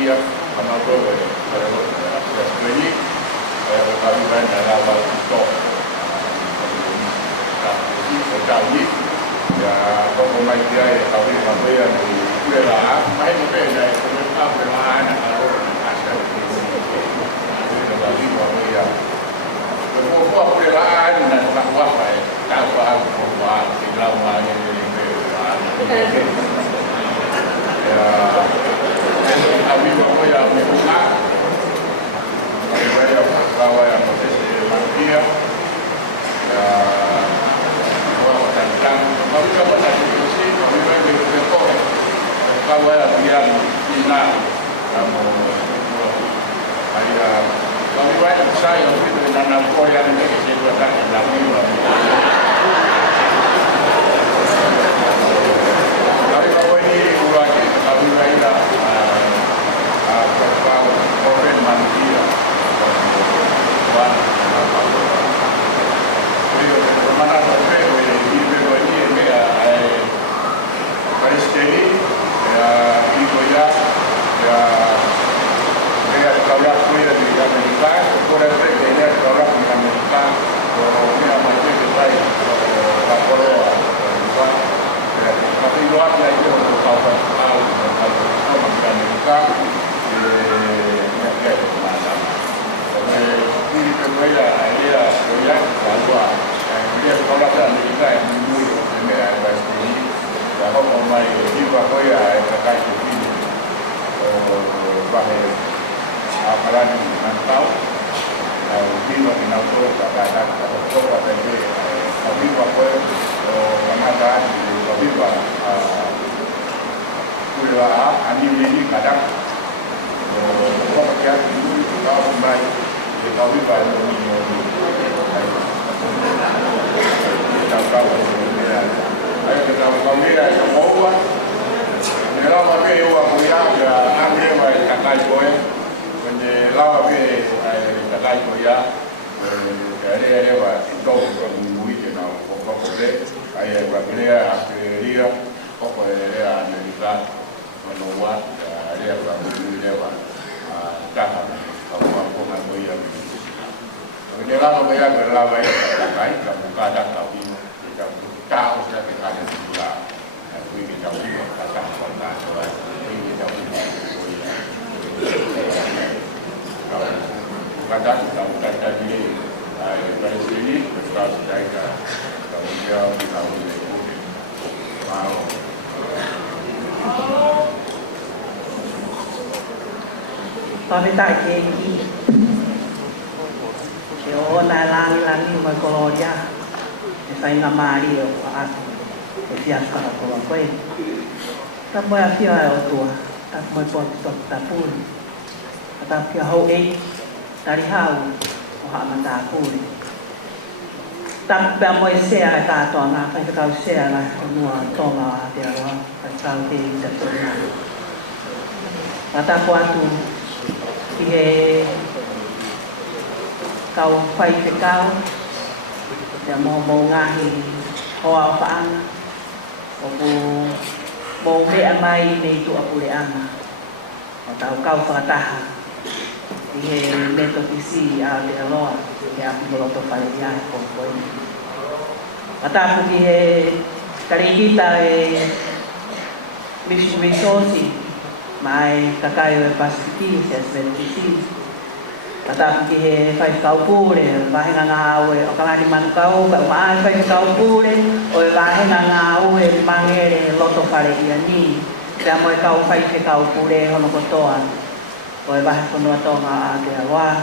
Mantia, Amagoa, para escolhi, kami kan dalam untuk kami ya pemain dia kami kami yang di Pulau main mungkin dari Pulau anak kalau asal di kami kami ya beberapa Pulau dan nak buat baik tak buat buat tinggal lagi di ya kami kami yang membuka kami yang berkawan yang Mantia ya tentang kami coba tadi diskusi kami berbentuk kawan yang Cina kamu ada kami banyak saya itu dengan nama yang ini saya buatkan dalam ini kami bawa ini ulang kami baiklah berkawan orang Mantia dan mana sampai di Begonia ini Palestina ya Iboya ya ya kalau kuliah di Amerika kuliah di kalau di Amerika ini macam kita kalau tapi luar ya itu untuk kawasan kalau di Amerika ya macam ini Begonia dia Begonia kalau dia sekolah di Amerika yang dulu ini Palestina kalau orang di Begonia terkait ini bahaya apalan nantau di mana itu kadang kalau ada di kami buat pengadaan kami buat kuliah ini kadang kalau kerja dulu kalau baik kami buat ini tahu ayo kita kami ada semua kalau kami yang kuliah ya ambil baik kakak boy lawa be kakak boya dari ada itu mui kita pokok boleh ayah berbeda Australia pokok ada Amerika menua ada berbeda kakak kamu nggak boya ini lah boya berlawa ya kakak kamu kadang tahu kita tahu sudah kita ada sebulan kita tahu kakak kontak kita kadang kita tadi dari sini kita sudah kemudian kita mulai mau tapi tak jadi yo lang mà có ya phải ngắm mari ở phía sau của quay ta mới phía ở tua ta mới bật ta pun ta phía hậu ấy ta đi hao họ mà ta pun ta bây mới xe ta toàn là phải cao xe là mua toàn là thì là phải cao thì sẽ tốt là ta qua tu thì cầu quay phải cao để mò ngai hoa phán bố mẹ mai này tụi aku để ăn tao cao phá ta thì nên tôi si à để lo thì aku lo tôi phải ya con coi ta cũng thì kali kita resource mai kakai pasiti sesbentisi Kata pergi fai kau pule, bahe ngau e, okala di man kau, kau mai fai kau pule, oi bahe ngau e mangere loto fare ia ni, dia moi kau fai kau pule hono kotoa, oi bahe kono tonga ade wa.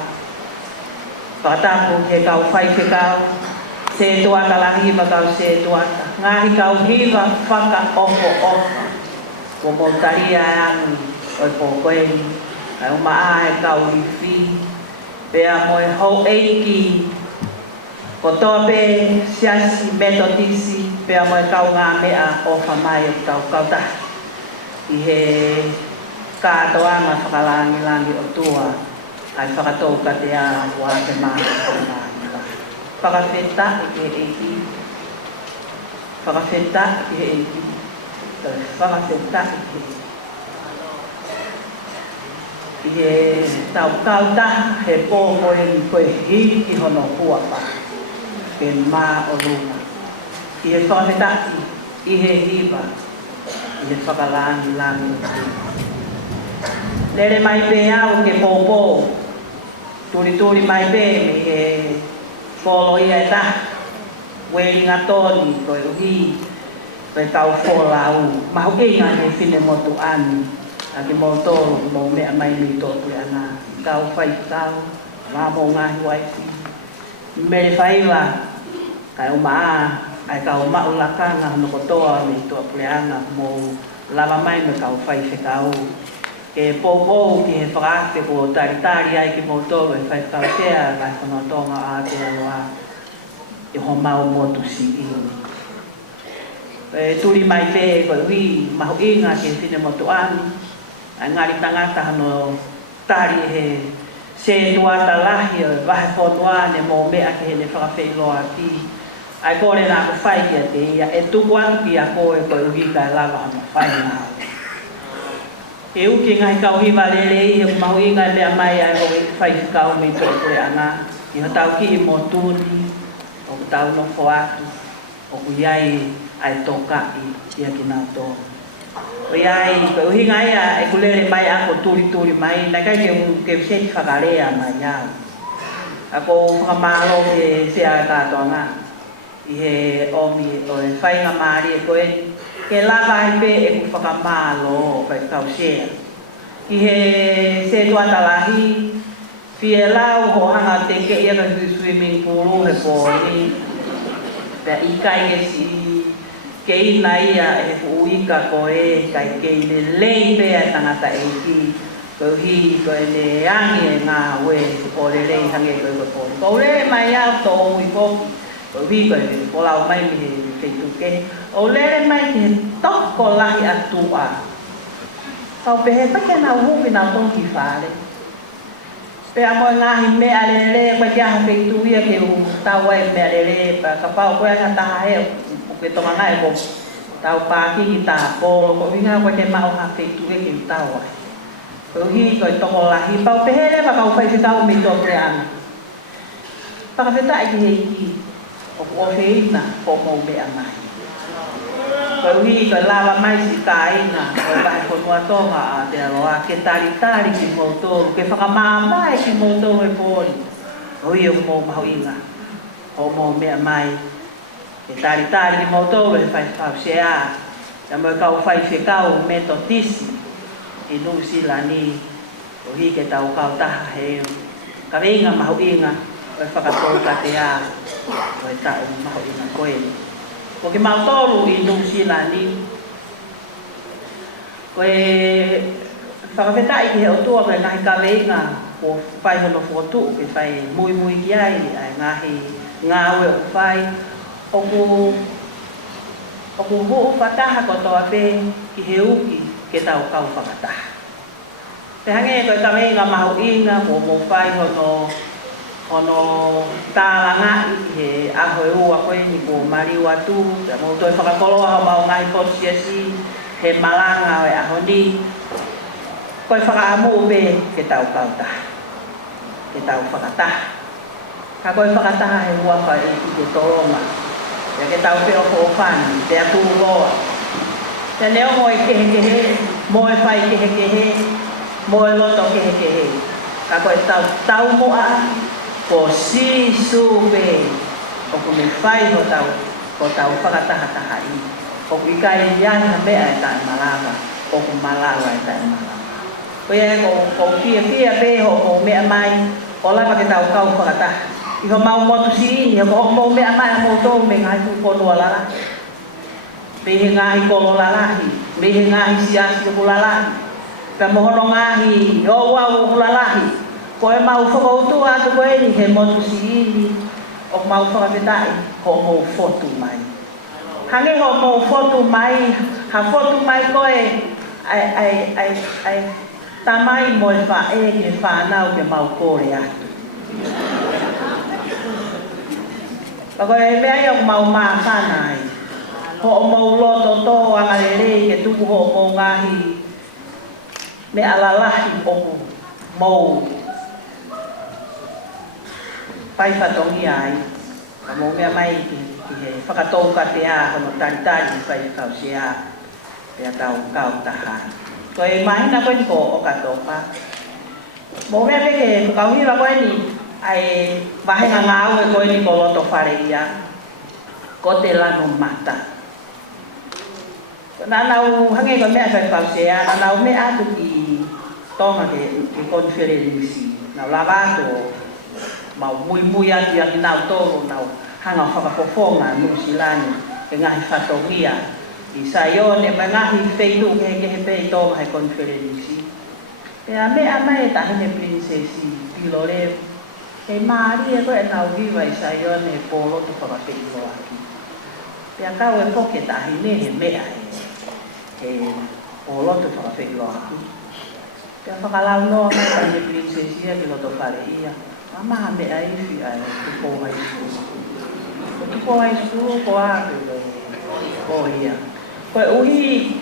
Kata pergi kau fai kau, se tua kalahi ma kau se tua, ngahi kau hiva faka opo opo, komo tarian, oi pokoi, ai mai kau lifi. Pea moe hau eiki kotoa pe siasi metodisi pea moe kau ngā mea o whamai o kau kauta i he kātoanga whakalangi o tua ai whakatau ka te a wā te maa whakawheta i he eiki whakawheta i he eiki whakawheta i he I he tau kauta he pōko e koe hiki hono huapa. Ke mā o luna. I he whakawhetaki, i he hiva, i he whakalangi langi. Lere mai pē au ke pōpō, turi mai pē me he wholo ia e taha. Welinga tōni koe uhi, koe tau wholau. Mahu inga he whine motu ani. Aki mō tōru mō mea mai mi tōpui ana. Kau whai kau, mā mō ngahi waifi. Mere whaiwa, kai o maa, ai kau mau lakanga no kotoa mi tōpui ana mō lava mai me kau whai whekau. Ke pōpō ki he whakaate ko taritari ai ki mō tōru e whai kau tea kai whanau tōnga a te aroa. I ho mau motu si iwi. Turi mai te koe ui mahu inga ke whine motu ani. Ai ngari tangata hano tari he se tuata lahi o vahe whonua ne mō mea ke he ne whakawheiloa ki. Ai kore nā ko whai kia te ia e tuku anu ki a koe koe ui kai lava hano whai nā. E uki ngai kau hiwa lele i he mahu inga mea mai ai hoi whai kau me tō koe ana. I ho tau ki i mō tūni. O tau no whoatu, o kuiai ai toka i ia ki nā tō. O iai, koe uhinga ia e kulere mai ako turi mai, nai kai ke useti whakarea mai iau. Ako whakamālo ke sea kātoa ngā, i he omi o e whainga maari e koe, ke lava ai pe e ku whakamālo o kai kau sea. I he se tuata lahi, Fie lau ho hanga te ke ia ka swimming pool he pōni. Pea i kai ke si ke ina ia e uika ko e kai ke ne lei pea tangata e ki. Ko hi ko e ne angi e ngā we o le lei hange ko e pōni. Ko le mai au tō ui koki. Ko hi ko e ko lau mai mi he feituke. O le mai ke toko lahi atua. Kau pehe pake na uhuki na tongi whare. Pea moe ngahi mea lele, kwa kia hake tu ia ke u tau ai mea lele, pa ka pau koe nga taha he, o ke tonga ngai ko tau pāki ki taha polo, ko winga kwa ke mao hake tu ia ke u tau ai. Ko hi koe tongo lahi, pau pehere pa kau whai whitau me tō pre ana. Paka whita i ki hei ki, o ku ohe ina, ko mou mea mai. Ko hi koe lawa mai si tā ina, koe wahe konua tonga a te aroa, ke tari ki mou tōru, ke whakamāmai ki mou tōru e pōni. Ko hi o mou mahu inga, o mou mea mai, ke tari ki mou tōru e whai whau sea. Ia moe kau whai whekau me to tisi, i New Zealand ni, ko hi ke tau kau taha he. Ka winga mahu inga, o e whakatōru ka te a, o e tau mahu inga koe. Ko ke mau tōru i New Zealand ni, ko e whakawhetai ki he otua koe ngahi ka weinga ko whai hono whotu, ke whai mui ki ai, ai ngahi ngāwe o whai, o ku huu whataha ko toa pē ki he uki ke tau kau whakataha. Te hange koe ka weinga mahu inga, ko mō whai hono tālanga i he aho e ua koe ni ko mariu atu, te mō toi whakakoloa hau mau ngai kosiasi, he malanga o e aho ni, koe whakaamu pē ke tau kautaha, ke tau whakataha. Ka koe whakataha he ua whai e ki te toronga, ia ke tau peo whawhani, te atu roa. Te neo mo e kehe, mo e whai kehe, mo e loto kehe. Ka koe tau moa, ko si supe, o ku me whai ho tau whakataha i. O ku ikai iani na mea e tae malanga, o ku malawa e tae malanga. Ko ia ko pia pe ho mea mai, o lapa ke tau kau whakataha. I ho mau motu si ini, ho mo mea mai a mo tō me ngai tu konua lalahi. Me he ngahi kolo lalahi, me he ngahi siasi o lalahi. Ka mohono ngahi, o wau o lalahi. Ko e mau whakautu atu koe ni he motu si ini, o mau whakawhetai, ho mou fotu mai. Hange ho mou fotu mai, ha fotu mai koe, ai tamai mo e wha e ke whanau ke mau kore atu. Pako e mea i o mau maa whanai, ho o mau loto tō angarere ke tuku ho o mau ngahi, me alalahi oku. mau pai whatongi ai, ka mau mea mai ki he whakatau ka te a hono tari pai kau se a pia tau kau taha. Ko e mahina koe ni ko o katoa pa. Mau mea peke kau hira koe ni ai wahenga ngau e koe ni ko loto whare ia, ko te lano mata. Nanau hange ko mea pai kau se a, nanau mea atu ki tonga ke konferensi, nau lavato mau mui ati ati nau toro nau hanga whakapofonga nusilani e ngahi whatongia i saione ma ngahi wheitu ke he pei tonga he konferensi. Pea mea mai tahine prinsesi pilore e maari e koe nau viva i saione e polo tu whakapeiho aki. Pea kau e poke tahine he mea e polo tu whakapeiho aki. Pea whakalau noa mai tahine prinsesi e ki loto whare ia. Mama me ai fi ai ko ai su ko a ko ia ko uhi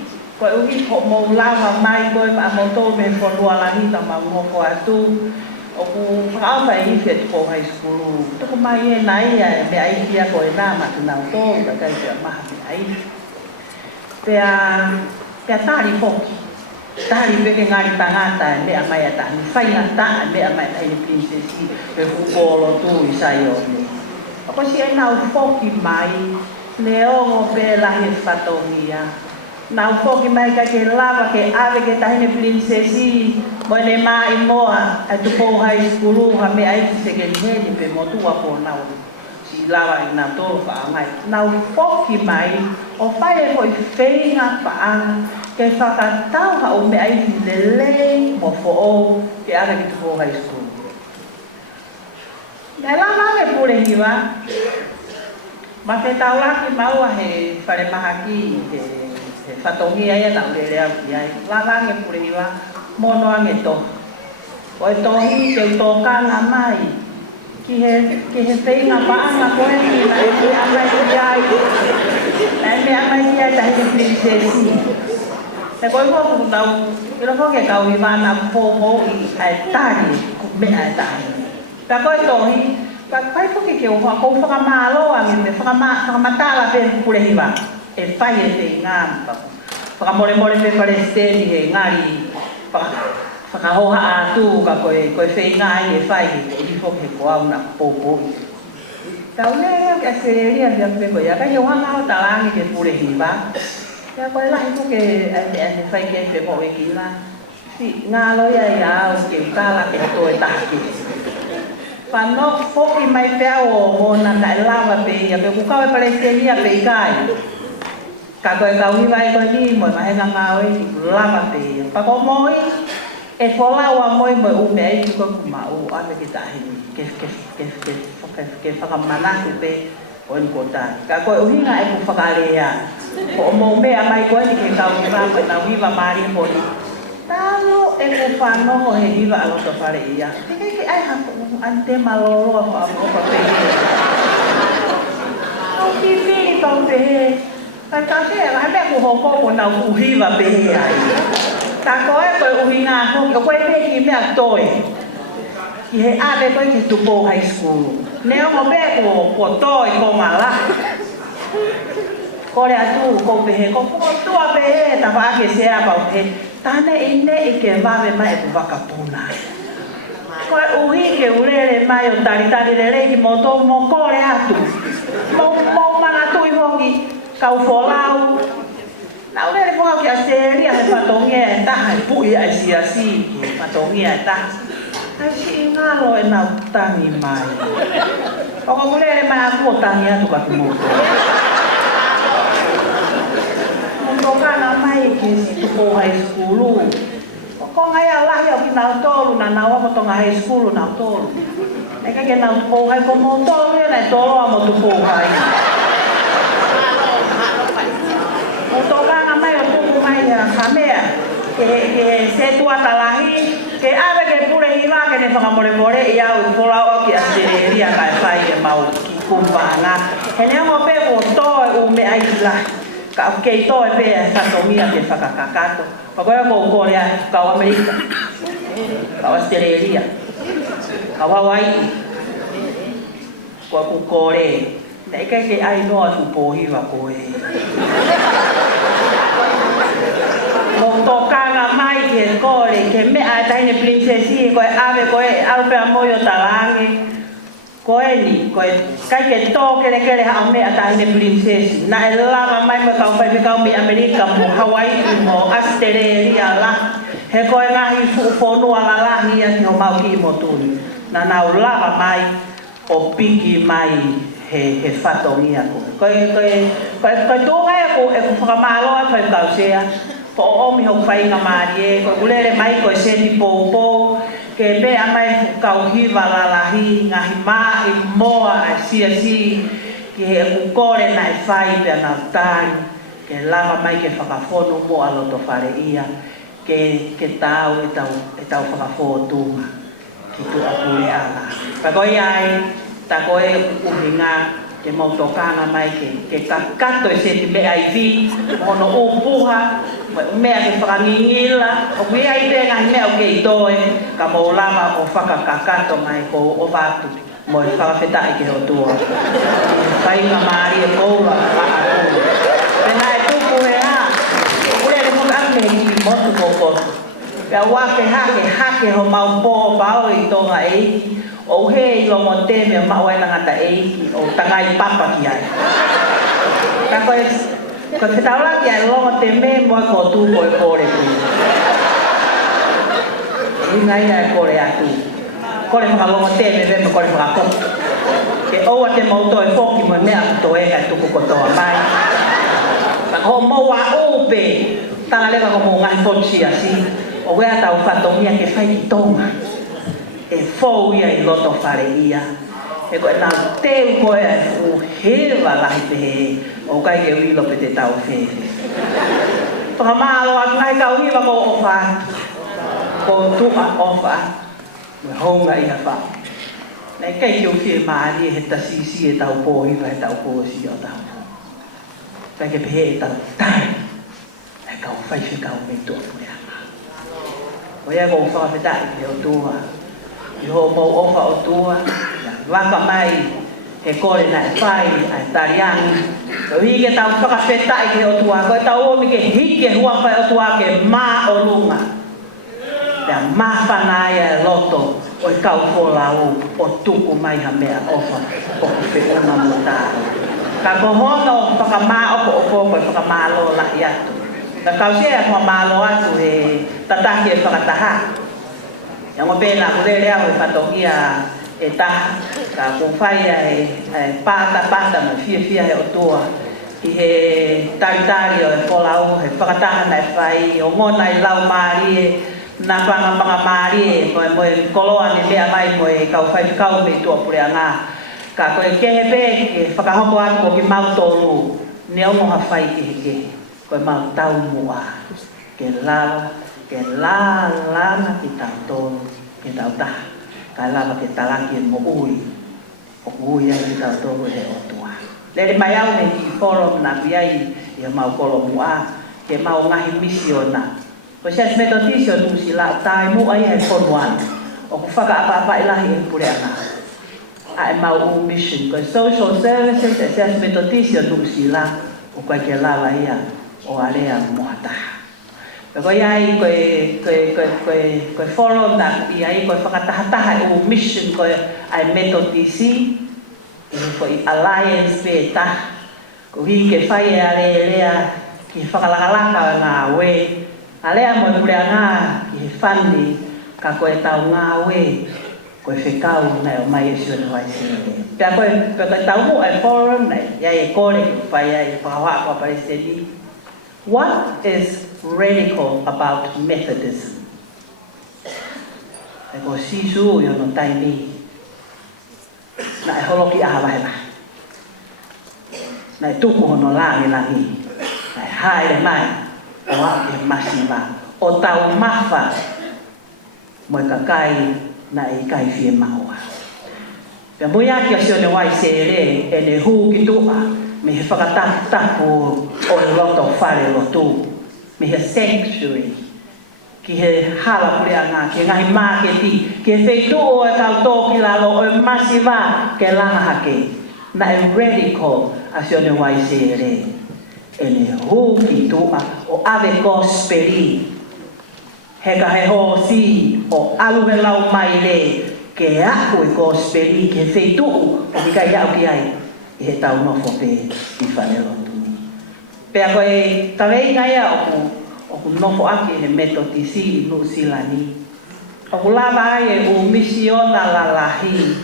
ko mo lava mai ko ma mo to me ko la hita ma mo ko atu o ku fa ai fi ko ai su to ko mai e nai ai me ai fi ko e na ma na to ka kai ma ai pe tari foki tari peke ngari tangata me amai ata ni faina ta me amai ai ni prinsesi e fukolo tu i saione ko si ai nau foki mai leo mo pe la he fatomia nau foki mai ka ke lava ke ave ke tahine prinsesi mo ne mai moa a tu po high school ha me ai se ke ni pe mo tu apo nau si lava ina to fa mai nau foki mai o fai ko i feinga pa ke whakatau ha o me ai lele mo fo'o ke ara ki tupo high school. Nei la me pure hiwa, ma te tau laki maua he whare mahaki he whatongi ai na urere au ki ai. La me pure hiwa, mono ange to. O e tohi ke utokanga mai, ki he whainga paanga koe ki na e me amai ki ai. Na e me amai ki ai tahi ke prinsesi. Te koe hoku tau, ilo hoke kau i mana pōmo i ai tāri me ai tāri. Ta koe tohi, ka kai hoke ke o kou whakamāloa me whakamatala pe pure hiwa. E whai e te ngā mpaku. Whakamore pe palesteni he ngari, whakahoha ātū ka koe whai ngāi e whai he te i hoke ko au na pōmo i. Tau leo ke asereria via pe koe, a kai o hanga o talangi ke pure hiwa. Ya koe lahi ko ke ane whai ke te mo e ki la. Si ngā loia i au ke utala ke to e tahki. Whanok whoki mai pea o mo na kai lava pe ia pe kukau e palestenia pe i kai. Ka koe kau hiwa e koe ni mo e mahenga ngā oi ki lava pe ia. Pako moi e wholaua moi mo e ume ai ki koe kumau ame ki tahini. Ke whakamanaku pe o ni kota. Ka koe uhinga e ku whakarea. O mo mea mai koe ni ke kau ni rāko e na wiwa maari honi. Tālo e ku whanoho he hiwa alo to whare ia. Te ke ai hako ante maloloa ko a mopa pehe. Au ki whiri pau pehe. Kai ka se e lahe mea ku hoko ko na uhiwa pehe ai. Tā koe koe uhinga hoki o koe pehe ki mea toi. Ki he ave koe ki tupo high school. Neo mo pehe ko toi ko mala. Kore atu ko pehe ko tua pehe ta whaake sea pau pehe tane ine i ke wawe mai e ku wakapuna koe uhi ke urere mai o taritari rere ki mo tō mo kore atu mo mana tui hoki kau wholau na urere whakau ki a seria he whatongia e taha e pui a siasi ki whatongia e taha ai si ingalo e nau tangi mai o ko urere mai aku o tangi atu ka kimoto Tokana mai ke si tupo high school. Ko ngai ala ya ki nau tolu na nau mo tonga high school na tolu. E ka ke nau tupo high ko mo tolu na tolu mo tupo high. Mo tokana mai o tupo mai ya kamea. Ke se tua talahi ke ave ke pure hiwa ke ne whakamore ia u pola o ki aseria kai whai e mau ki kumbana. He nea mo pe o toi u me ai la. Ka kei to e pe whatomia ke whakakakato. Pakoia ko Korea, kau Amerika. Australia. Hawaii. Ko ku kore. Nei ke ai no su pohi wa koe. Mo to kanga mai ke kore ke me a taine princesi ko ave ko alpe amoyo talange. Koe ni koe kai ke to ke ha me a taine princesi. Na lava mai mo ka pai ka mi America mo Hawaii mo Australia la. He koe ngahi fu fonu ala la hi a no mau ki mo tuni. Na lava mai o piki mai he fatongia ko to ai ko e ko famalo a ko kausia po o mi ho fai nga marie ko ulere mai ko se ni po ke be a mai kau hi vala la hi nga hi ma i moa a si ke he kore na fai pe na tai ke lava mai ke whakafono mo a loto whare ia ke tau e tau whakafotu ki tu apure ala pa ko ai ta koe uhinga ke mautokanga mai ke kakato e se te mea i vi ono upuha mea ke whakangingila o mea i te ngahi mea o ke i toe ka maulama o whakakakato mai ko o vatu mo i whakawhetai ke o tua whainga maari e koura pena e tupu he ha ule le muka ame i motu kokotu pea wake hake ho maumpo bao i tonga eiki o he lo monte me ma wai na ta e o tangai papa ki ai ka ko te taula ki ai lo monte me mo ko tu ko re ku ni ngai ai ko re atu ko le ma lo monte me ko le ma ko ke o te mo to e foki mo me a to e ka tu ko to mai ho mo wa o pe tanga le ko mo ngai fonsi asi o we ata o fatomia ke fai tonga e fou ia i loto whare ia. E koe nā teu koe o hewa lahi te he o kai ke wilo pe te tau where. Toka mālo atu ngai kau hiwa ko ofa, ko tuka ofa, me honga i a wha. Nei kei ki o whie maari he ta sisi e tau pōhiwa e tau pōsi o tau. Kai ke pehe e tau tai, e kau whaifi kau me tua pureanga. Ko ia ko whakawhetai ke o tua, i ho mo ofa o tua, waka mai he kore na e whai, a e tariang. Ko hike tau whakawhetai ke o tua, ko e tau omi ke hike huawhai o tua ke mā o lunga. Pea mā whanaia e loto o i kau wholau o tuku mai ha mea ofa o ku whiuna mo tāu. Ka ko hono whakamā opo opo koe whakamālo lahi atu. Ka kau sea whakamālo atu he tataki e whakataha. Yang o pena ko le lea o whatongia e taha. Ka kuwhaia e pāta ma fia he o tua. I he taritari o e wholau, he whakataha na e whai, o ngona i lau maari e na panga maari e mo e koloa ni lea mai mo e kau whai kau me tua purea ngā. Ka koe kehepe ke whakahoko atu ko ki mautolu, ne o moha whai ki heke, koe mau tau mua, ke lana ki tau tolu, ke tau taha, ka lava ke talaki e mo ui, o ui ai ki tau tolu he o tua. Lere mai au ne ki forum na piai i a mau kolo mua, ke mau ngahi misiona. Ko sias metodisio nusi la tai mu ai he fonuan, o ku whaka apa ilahi e pure ana. A e mau u mission, ko social services e sias metodisio nusi la, o koe ke lava ia, o alea mohataha. Ko iai koe forum na iai koe whakatahataha u mission koe ai metodisi, ko i alliance pe ta ko hi ke fai ale lea ki whakalakalaka ngā we alea mo pule ngā ki whandi ka koe tau ngā we koe whekau na o mai e sione wai sine pia koe tau mu ai forum na iai e kore ki whai ai whakawha ko aparesteni. What is radical about Methodism? E ko sisu yo no taimi na e holo ki aha wahe wahe. Na e tuku hono langi, na e haere mai, o a e masiva. O tau mawha, mo e kakai na e kai fie maua. Pea mui aki a sione wai se re, e ne huu ki tua, me he whakatapu o e loto whare lotu, me he sanctuary, ki he hala pule anga, ki ngahi maa ke ti, ki he wheitu o e tau tō ki lalo o e masiwa ke langa hake. Na e radical a sione wai se re. E ne hū ki tua o ave gospeli. He ka he ho si o alu he lau mai le ke aku e gospeli ke wheitu o ki kai au ki ai. I he tau nofo pe i whanelo tuni. Pea koe tawei ngai a oku nofo aki he metodisi no silani. Oku lava ai e o misiona la lahi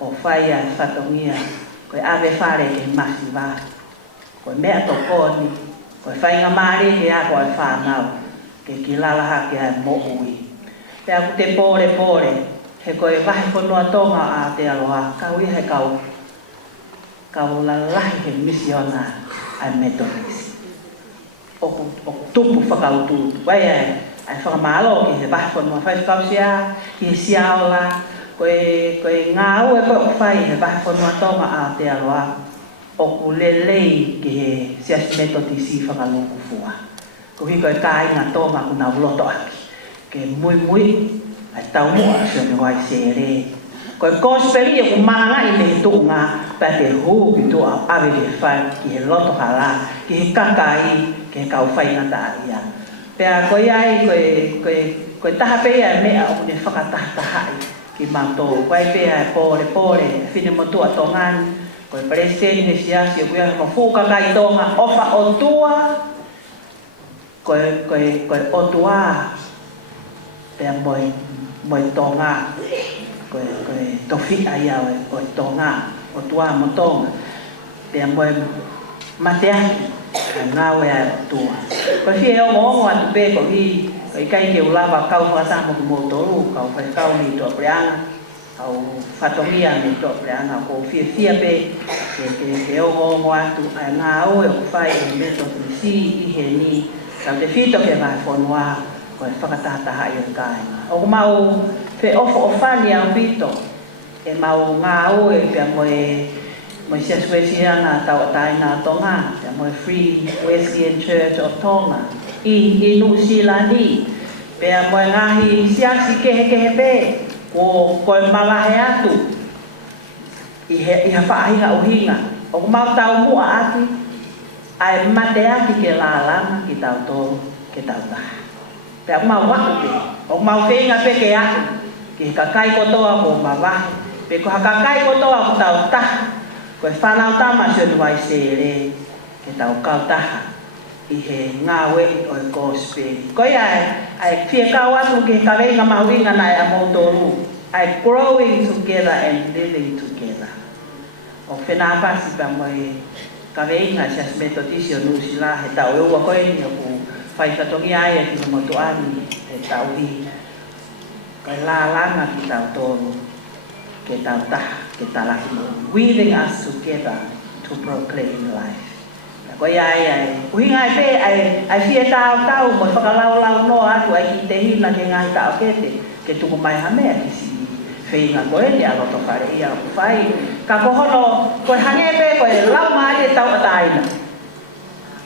o whaia e whatongia koe ave whare ke masiwa. Koe mea tokoni, koe whainga maari he a koe whanau ke ki lalaha ke ai mo ui. Pea ku te pore, he koe wahi whanua tonga a te aloha, kau ia he kau lalahi he misiona ai metodisi. Oku tupu whakautu. Wai ai whakamalo ki he wahi whanua whaikausia, ki he siaola, koe ngā ue koe whai he wahi whanua tonga a te aloha. Oku lelei ki he siasi metodisi whakaluku fua. Ko hi koe kai ngā tonga ku nau loto aki. Ke mui, ai tau mua sio me wai se re. Koe gospeli e ku maanga i me hitu ngā, pa te huu ki tu au awe ke whai ki he loto hala, ki he kakai, ki he kau whai ngata ia. Pea koe ai, koe taha pea mea o ne whakatahai ki mātou. Koe pea e pore, whine motua tongani, koe preseni he siasi o kuia ma fukakai tonga, ofa o tua, koe o tua, pea moi tonga, koe tofi ai au e koe tonga, o tua mo tonga, pea moi mateaki, ka ngawe ai o tua. Koe fie ongo atu pe ko hi, koe kai ke ulava kau whakatamo ki motoru, kau whaikau ni toa preanga, kau whatongia ni toa preanga, ko fia pe, ke ongo atu, ai ngā oe o whai e meto ki si i he ni, kau te whito ke vai whanua, koe whakatataha i o kāinga. O mau pe ofo o whani au pito, e mau ngā oe pia moe siasuesiana tau atai ngā tonga, pia moe Free Wesleyan Church of Tonga, i New Zealandi, pia moe ngahi siasi kehe pe, koe malahe atu, i ha whaahinga o hinga. O mau tau mua ati, ai mate ati ke lālanga ki tau tōru, ke tau taha. Pea o mau waku pe, o mau whenga pe ke atu, ki kakai kotoa ko mawahi, pe ko hakakai kotoa ko tau taha, koe whanau tama sionu wai se re, ke tau kau taha, i he ngā wei o e gospel. Koe ai fie kau atu ke kawenga mahuinga nai a motoru, ai growing together and living together. O whenā pasi pa moe kawenga sias metodisi o nusila, he tau eua koe ni o ku whaikatongi ai e ki motu ani, he tau hi. Koe lālanga ki tau tōru, ke tau taha, ke talaki mo. Weaving us together to proclaim life. Koe ai, uhinga ai pe, ai fie tau, mo whakalau no atu, ai ki te hina ke ngai tau kete, ke tuku mai hamea ki si whenga koe ni aloto whare ia ku whai. Ka kohono, koe hange pe, koe lau mai e tau ataina.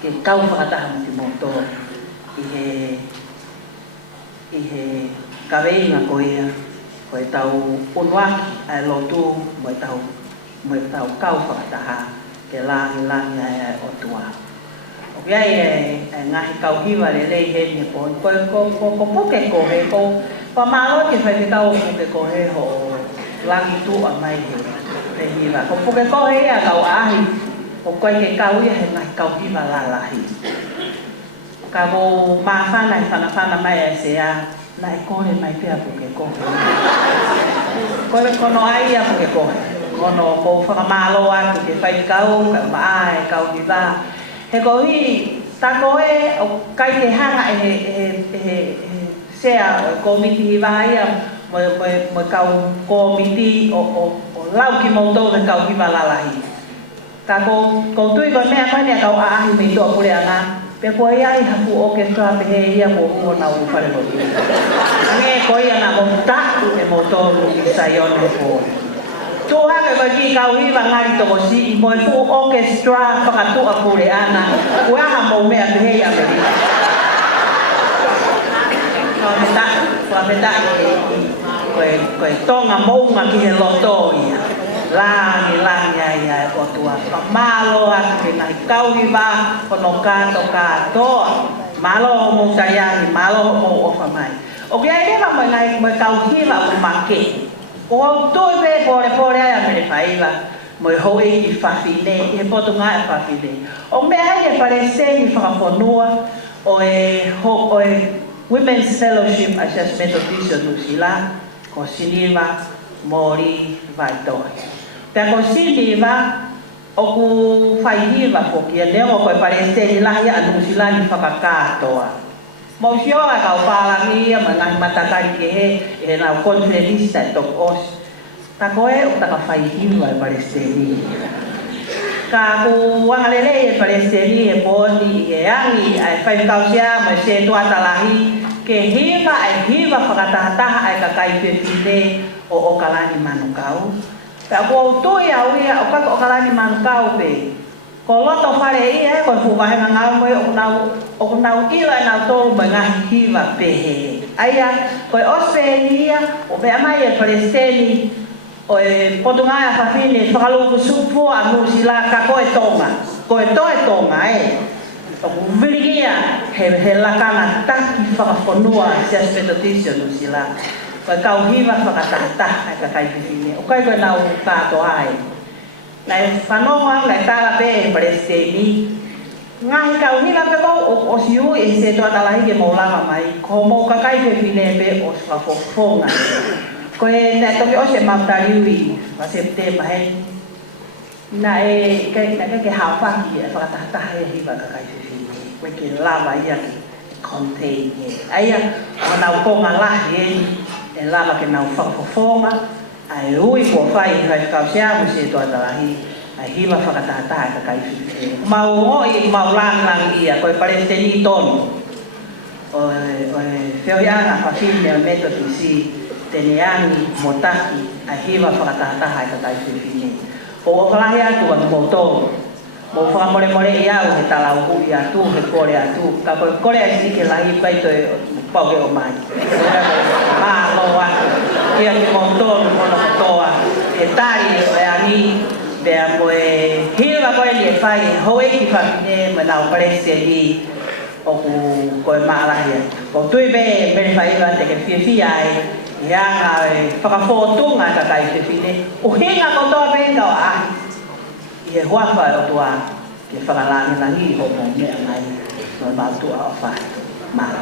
Ke kau whakataha mo ti moto, i he kaweinga koea, koe tau unuaki ai lotu, mo tau kau whakataha, ke langi ai o tua. O kia e ngahi kau hiwa le lei he ni po, ko poke ko he ko, pa malo ke whai kau poke ko he ho langi tu a mai he hiwa. Ko poke ko he a kau ahi, ko koe ke kau ia he ngahi kau hiwa lalahi. Ka ko mawhana i whanawhana mai e se a, na e kore mai pia poke ko he. Kore kono ai a poke ko he. Kono ko whakamalo atu ke whai kau, ka maae, kau ki wā. He ko hi, tā koe o kai te hanga e sea o komiti hi wā ia, mo kau komiti o lau ki moutou de kau ki wā lalahi. Tā ko tui koe mea koe nea kau aahi me toa pule ana, pe koe ai hapu o ke stua pe he ia ko huo na u whare lo tui. Ange koe ana mo taku e moutou ki saione po. Tuhan bagi kau hiwa ngari toko si i moe fu orchestra whakatua kore ana. Ua ha mau mea pehe a meri. whameta koe tonga mounga ki he loto ia. Langi ai o tua. Malo atu ke ngai kauhiwa kono kato katoa. Malo ho mo tayani, malo ho mo ofa mai. O ke ai rewa mo kauhiwa o make. O toi pe pore ai a mene whaiwa. Mo hoi i whawhine, i he poto ngā e whawhine. O mea hai e pare se i whakawhanua o e Women's Fellowship Ashes Methodist o New Zealand, ko Siniva, Mori, Vaitohi. Pea ko Siniva, o ku whaihiwa po kia leo ko e pare se i lahi a New Zealand i whakakātoa. Mo sio a kau pālangi a mga matakari ke he nau konferenista e tok os. Ta koe o taka whaihiwa e Palestini. Ka ku wangalele e Palestini e pōni e angi ai whaikausia mo se tuata lahi ke hiwa ai hiwa whakatahataha ai kakai pepine o Okalani Manukau. Pea kua utui au ia o kako Okalani Manukau pe. Ko loto whare ia e koe fuwahenga ngau moe o kunau iwa e nau tolu mo ngahi hiwa pehe. Aia koe Australia o mea mai e Palestini o e potunga a whawhine whakaluku supu a Nusila ka koe tonga. Koe toe tonga e. O kuwirigia he lakana taki whakawhanua se aspetotisio Nusila. Koe kauhiwa whakatahataha e kakai whiwhine. O kai koe nau kāto ai. Nai whanonga, nai tāra pe e Palestini. Ngahi kauhiwa pe kou o siu e se toa talahi ke maulama mai. Ko mou kakai whiwhine pe o whafofonga. Koe nai toki o se mautariui wa September hen. Na e ke hawhaki e whakatahataha e hiwa kakai whiwhine. Koe ke lava ia ki contain e. Aia, o nau konga lahi e lava ke nau whakafofonga. Ai ui kua whai kausia mo se toa talahi. Ai hiwa whakatahataha e kakai whiwhine. Mau ngoi, mau lang ia, koe Palestini tonu. O whiohianga whawhine o Methodist Teneani, Motaki, a hiwa whakatahataha e kakai whiwhine. O okalahi atu anu moutou. Mo whakamore i au he talau hui atu, he kore atu. Ka koe kore asi ke lahi paito e pauke o mai. Maa lo atu. Ia ki moutou no kono kotoa. E tari e ani, bea mo e hiwa koe ni e whai, hoi ki whawhine mo nau parese ni o koe maalahi atu. Ko tui be mene whaiwa te ke whiwhi ai, ia ngā whakawhotunga kakai whiwhine. O hinga kotoa benga o ahi. I he huawha o tua ke whakalangi langi ho mo mea mai. No mātua o whai. Mara.